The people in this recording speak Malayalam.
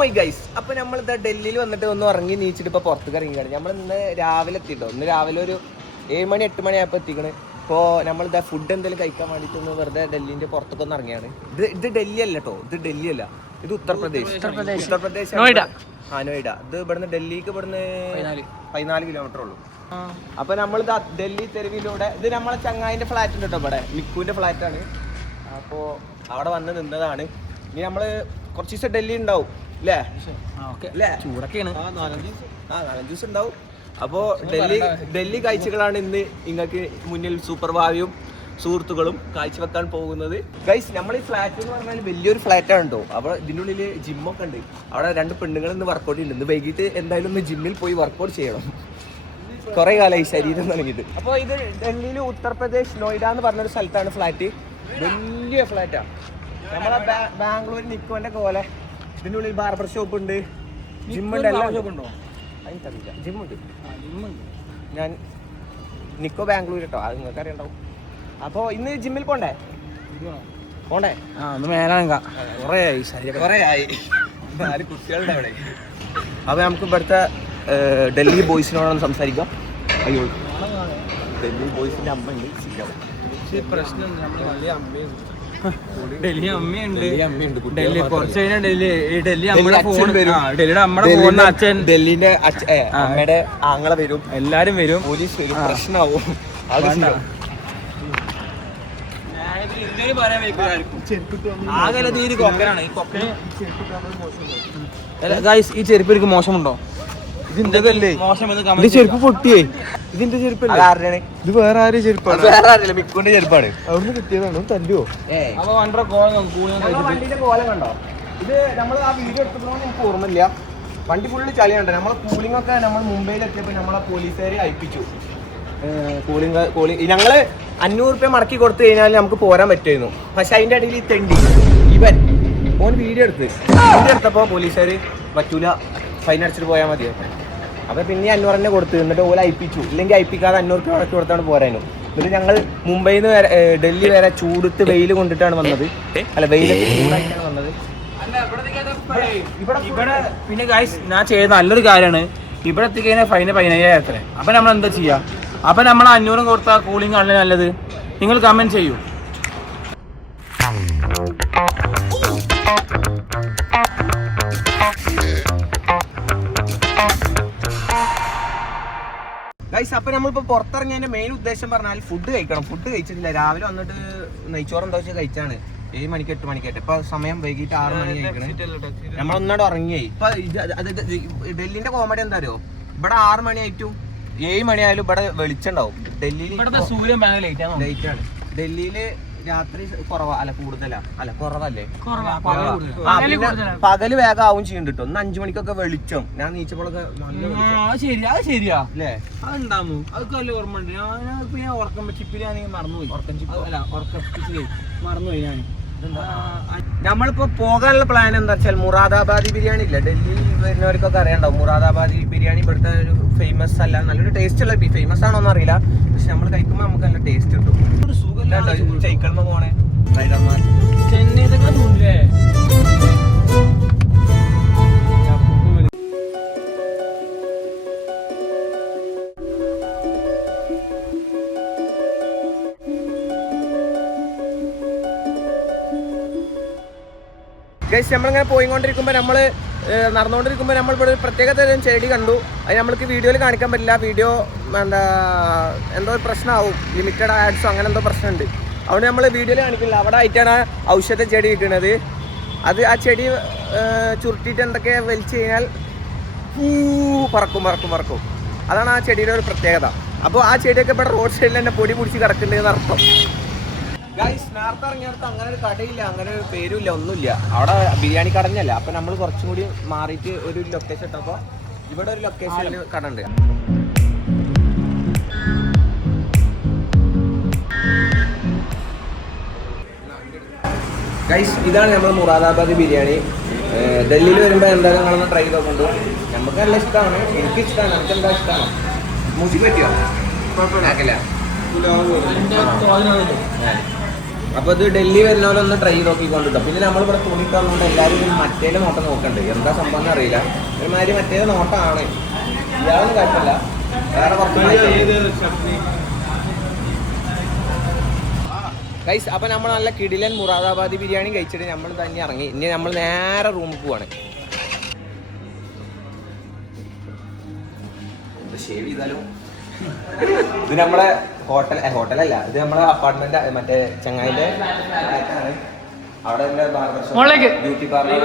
മൈ ഗൈസ്, അപ്പൊ നമ്മൾ ഡൽഹിയിൽ വന്നിട്ട് ഒന്ന് ഇറങ്ങി നീച്ചിട്ട് ഇപ്പൊ പുറത്തേക്ക് ഇറങ്ങിയാണ്. നമ്മൾ ഇന്ന് രാവിലെ എത്തിട്ടോ. ഇന്ന് രാവിലെ ഒരു 7 മണി 8 മണിയായപ്പോൾ എത്തിക്കണ്. ഇപ്പോൾ നമ്മൾ ഫുഡ് എന്തെങ്കിലും കഴിക്കാൻ വേണ്ടിയിട്ട് ഒന്ന് വെറുതെ ഡൽഹിന്റെ പുറത്തേക്ക് ഒന്ന് ഇറങ്ങിയാണ്. ഇത് ഡൽഹി അല്ല കേട്ടോ, ഇത് ഡൽഹി അല്ല, ഇത് ഉത്തർപ്രദേശ് നോയിഡ. ഇത് ഇവിടുന്ന് ഡൽഹിക്ക് ഇവിടുന്ന് 14 കിലോമീറ്റർ ഉള്ളൂ. അപ്പൊ നമ്മൾ ഡൽഹി തെരുവിലൂടെ, ഇത് നമ്മളെ ചങ്ങായിന്റെ ഫ്ലാറ്റ് ഉണ്ട് കേട്ടോ, ഇവിടെ മിക്കുവിന്റെ ഫ്ലാറ്റ് ആണ്. അപ്പോൾ അവിടെ വന്ന് നിന്നതാണ്. ഇനി നമ്മള് കുറച്ച് ദിവസം ഡൽഹി ഉണ്ടാവും അല്ലേ? ചൂടൊക്കെയാണ്. 4-5 ദിവസം ഉണ്ടാവും. അപ്പോൾ ഡൽഹി കാഴ്ചകളാണ് ഇന്ന് നിങ്ങൾക്ക് മുന്നിൽ സൂപ്പർ ഭാവിയും സുഹൃത്തുക്കളും കാഴ്ചവെക്കാൻ പോകുന്നത്. ഗൈസ്, നമ്മൾ ഈ ഫ്ലാറ്റ് എന്ന് പറഞ്ഞാൽ വലിയൊരു ഫ്ലാറ്റാണ് കേട്ടോ. അപ്പോൾ ഇതിൻ്റെ ഉള്ളിൽ ജിമ്മൊക്കെ ഉണ്ട്. അവിടെ 2 പെണ്ണുങ്ങൾ ഇന്ന് വർക്കൗട്ട് ഉണ്ട്. ഇന്ന് വൈകിട്ട് എന്തായാലും ഒന്ന് ജിമ്മിൽ പോയി വർക്കൗട്ട് ചെയ്യണം. കുറെ കാലമായി ശരീരം തുടങ്ങിയിട്ട്. അപ്പോൾ ഇത് ഡൽഹിയിൽ ഉത്തർപ്രദേശ് നോയിഡ എന്ന് പറഞ്ഞൊരു സ്ഥലത്താണ് ഫ്ലാറ്റ്. വലിയ ഫ്ലാറ്റാണ്. നമ്മളെ ബാംഗ്ലൂർ നിക്കോന്റെ പോലെ ഇതിൻ്റെ ഉള്ളിൽ ബാർബർ ഷോപ്പ് ഉണ്ട്, ജിമ്മുണ്ട്, എല്ലാം ഉണ്ടോ? അതിനിക്കറിയില്ല. ജിമ്മുണ്ട്. ഞാൻ നിക്കോ ബാംഗ്ലൂർ കേട്ടോ, അത് നിങ്ങൾക്ക് അറിയണ്ടാവും. അപ്പോൾ ഇന്ന് ജിമ്മിൽ പോണ്ടേ? കുറേ ആയി 4 കുട്ടികളുടെ അവിടെ. അപ്പോൾ നമുക്ക് ഇവിടുത്തെ ഡൽഹി ബോയ്സിനോടൊന്ന് സംസാരിക്കാം. അയ്യോ, ഡൽഹി ബോയ്സിന്റെ അമ്മ ഉണ്ട്. പ്രശ്നം ഡൽഹി അമ്മയുണ്ട്. ഡൽഹി കുറച്ച് കഴിഞ്ഞാൽ ഡൽഹിയുടെ അമ്മയുടെ ഫോണിൽ അച്ഛൻ, ഡൽഹിന്റെ അമ്മയുടെ ആങ്ങളെ വരും, എല്ലാരും വരും, പോലീസ് വരും, പ്രശ്നമാവും. ഈ ചെരുപ്പ് എനിക്ക് മോശമുണ്ടോ? ചെരുപ്പ് പൊട്ടിയേ. ഇതിന്റെ ചെരുപ്പല്ലേ? ഇത് വേറെ ആരും ചെരുപ്പാണ്. വേറെ ആരല്ല, മിക്കുന്റെ ചെരുപ്പാണ്. അവിടുന്ന് കിട്ടിയതാണോ? തല്ലുവോ? വണ്ടിന്റെ കോലം കണ്ടോ? ഇത് നമ്മൾ ആ വീഡിയോ എടുത്തപ്പോൾ എനിക്ക് ഓർമ്മയില്ല. വണ്ടി ഫുള്ള് ചളിയുണ്ട്. നമ്മളെ കൂളിംഗ് ഒക്കെ നമ്മൾ മുംബൈയിലെത്തിയപ്പോൾ നമ്മളെ പോലീസുകാർ അയപ്പിച്ചു. ഞങ്ങള് 500 രൂപ മടക്കി കൊടുത്തു കഴിഞ്ഞാൽ നമുക്ക് പോരാൻ പറ്റുമായിരുന്നു. പക്ഷെ അതിന്റെ ഇടയിൽ ഈ തെണ്ടി ഓൻ വീഡിയോ എടുത്തപ്പോൾ പോലീസുകാർ പറ്റൂല, ഫൈൻ അടിച്ചിട്ട് പോയാൽ മതിയോ. അപ്പൊ പിന്നെ 500 തന്നെ കൊടുത്തു. എന്നിട്ട് ഓല അയപ്പിച്ചു. ഇല്ലെങ്കിൽ അയപ്പിക്കാതെ 500 രൂപ മടക്കി കൊടുത്താണ് പോരാനും. എന്നിട്ട് ഞങ്ങൾ മുംബൈയിൽ നിന്ന് ഡൽഹി വരെ ചൂടുത്ത് വെയിൽ കൊണ്ടിട്ടാണ് വന്നത്. അല്ല, വെയിൽ ചൂടായിട്ടാണ് വന്നത്. ഇവിടെ പിന്നെ ഗൈസ്, ഞാൻ ചെയ്ത നല്ലൊരു കാര്യമാണ്. ഇവിടെ എത്തിക്കഴിഞ്ഞാൽ ഫൈന് 15,000 അത്ര. അപ്പൊ നമ്മൾ എന്താ ചെയ്യാ? അപ്പൊ നമ്മൾ 500 കൊടുത്താൽ കൂളിംഗ് ആണല്ലേ നല്ലത്? നിങ്ങൾ കമന്റ് ചെയ്യൂ. ഗൈസ്, അപ്പൊ നമ്മളിപ്പോ പുറത്തിറങ്ങിയതിന്റെ മെയിൻ ഉദ്ദേശം പറഞ്ഞാൽ ഫുഡ് കഴിക്കണം. ഫുഡ് കഴിച്ചിട്ടില്ല. രാവിലെ വന്നിട്ട് നെയ്ച്ചോറ് എന്താ വെച്ചാൽ കഴിച്ചാണ്. 7 മണിക്ക് 8 മണിക്കായിട്ട്. ഇപ്പൊ സമയം വൈകിട്ട് 6 മണി കഴിക്കണേ. നമ്മളൊന്നാട് ഉറങ്ങിയായി. ഇപ്പൊ ഡൽഹിന്റെ കോമഡി എന്താ അറിയോ? ഇവിടെ 6 മണിയായിട്ടും 7 മണിയായാലും ഇവിടെ വെളിച്ചുണ്ടാവും. ഡൽഹിയിൽ ലൈറ്റ് ആണ്. ഡൽഹിയില് രാത്രി കുറവാ, അല്ല കൂടുതലാ? അല്ല കുറവല്ലേ? പകല് വേഗം ആവും ചെയ്യുന്നുണ്ട് കേട്ടോ. 5 മണിക്കൊക്കെ വെളിച്ചം. ഞാൻ നീച്ചപ്പോഴൊക്കെ ശരിയാ അല്ലേ? അതുണ്ടാവും. അതൊക്കെ വലിയ ഓർമ്മ ഉണ്ട്. ഞാൻ ഉറക്കം ചിപ്പിലാണെങ്കിൽ മറന്നുപോയി. മറന്നുപോയി ഞാൻ. നമ്മളിപ്പോ പോകാനുള്ള പ്ലാൻ എന്താ വെച്ചാൽ മുറാദാബാദി ബിരിയാണി ഇല്ല, ഡൽഹിയിൽ വരുന്നവർക്കൊക്കെ അറിയണ്ടാവും. മുറാദാബാദി ബിരിയാണി ഇവിടുത്തെ ഒരു ഫേമസ് അല്ല, നല്ലൊരു ടേസ്റ്റ് ഉള്ള ഫേമസ് ആണോന്ന് അറിയില്ല. പക്ഷെ നമ്മൾ കഴിക്കുമ്പോൾ നമുക്ക് നല്ല ടേസ്റ്റ് കിട്ടും. ചൈക്കൾമ പോണേ ഗൈസ്. നമ്മളിങ്ങനെ പോയിക്കൊണ്ടിരിക്കുമ്പോൾ നടന്നുകൊണ്ടിരിക്കുമ്പോൾ നമ്മൾ ഇവിടെ ഒരു പ്രത്യേക തരം ചെടി കണ്ടു. അത് നമ്മൾക്ക് വീഡിയോയിൽ കാണിക്കാൻ പറ്റില്ല. വീഡിയോ എന്തോ പ്രശ്നമാവും, ലിമിറ്റഡ് ആഡ്സോ അങ്ങനെ എന്തോ പ്രശ്നമുണ്ട്. അതുകൊണ്ട് നമ്മൾ വീഡിയോയിൽ കാണിക്കില്ല. അവിടെ ആയിട്ടാണ് ഔഷധ ചെടി കിട്ടുന്നത്. അത് ആ ചെടി ചുരുട്ടിയിട്ട് എന്തൊക്കെ വലിച്ചു കഴിഞ്ഞാൽ പറക്കും. അതാണ് ആ ചെടിയുടെ ഒരു പ്രത്യേകത. അപ്പോൾ ആ ചെടിയൊക്കെ ഇവിടെ റോഡ് സൈഡിൽ തന്നെ പൊടി പിടിച്ച് കിടക്കുന്നുണ്ടെന്ന് അർത്ഥം. ഗൈസ്, നേരത്തെ ഇറങ്ങിയടുത്ത് അങ്ങനെ ഒരു കടയില്ല, അങ്ങനെ ഒരു പേരുമില്ല, ഒന്നുമില്ല. അവിടെ ബിരിയാണി കടഞ്ഞല്ല. അപ്പം നമ്മൾ കുറച്ചും കൂടി മാറിയിട്ട് ഒരു ലൊക്കേഷൻ ഇട്ടപ്പോൾ ഇവിടെ ഒരു ലൊക്കേഷനിൽ കട ഉണ്ട്. ഗൈസ്, ഇതാണ് നമ്മൾ മുറാദാബാദി ബിരിയാണി. ഡൽഹിയിൽ വരുമ്പോൾ എന്തായാലും നിങ്ങളൊന്ന് ട്രൈ ചെയ്തോക്കുന്നുണ്ട്. നമുക്ക് നല്ല ഇഷ്ടമാണ്, എനിക്കിഷ്ടമാണ്. എനിക്ക് എന്താ ഇഷ്ടമാണ്? മൂച്ചി പറ്റിയോ? കുഴപ്പമില്ല. അപ്പൊ ഇത് ഡൽഹി വരുന്നവരൊന്ന് ട്രൈ നോക്കിക്കൊണ്ടിട്ടോ. പിന്നെ നമ്മളിവിടെ തുണി തന്നുകൊണ്ട് എല്ലാവരും മറ്റേ നോട്ടം നോക്കണ്ട്, എന്താ സംഭവം എന്ന് അറിയില്ല. ഒരുമാതിരി മറ്റേ നോട്ടാണ്, ഇയാളൊന്നും കുഴപ്പമില്ല. വേറെ ഗൈസ്, അപ്പൊ നമ്മൾ നല്ല കിടിലൻ മുറാദാബാദി ബിരിയാണി കഴിച്ചിട്ട് നമ്മൾ തന്നെ ഇറങ്ങി. ഇനി നമ്മൾ നേരെ റൂമിൽ പോവാണ്. ഷേവ് ചെയ്താലോ? ഇത് നമ്മളെ ഹോട്ടലല്ല, ഇത് നമ്മളെ അപ്പാർട്ട്മെന്റ്, മറ്റേ ചങ്ങായിന്റെ ആണ്. അവിടെ ബ്യൂട്ടി പാർലർ.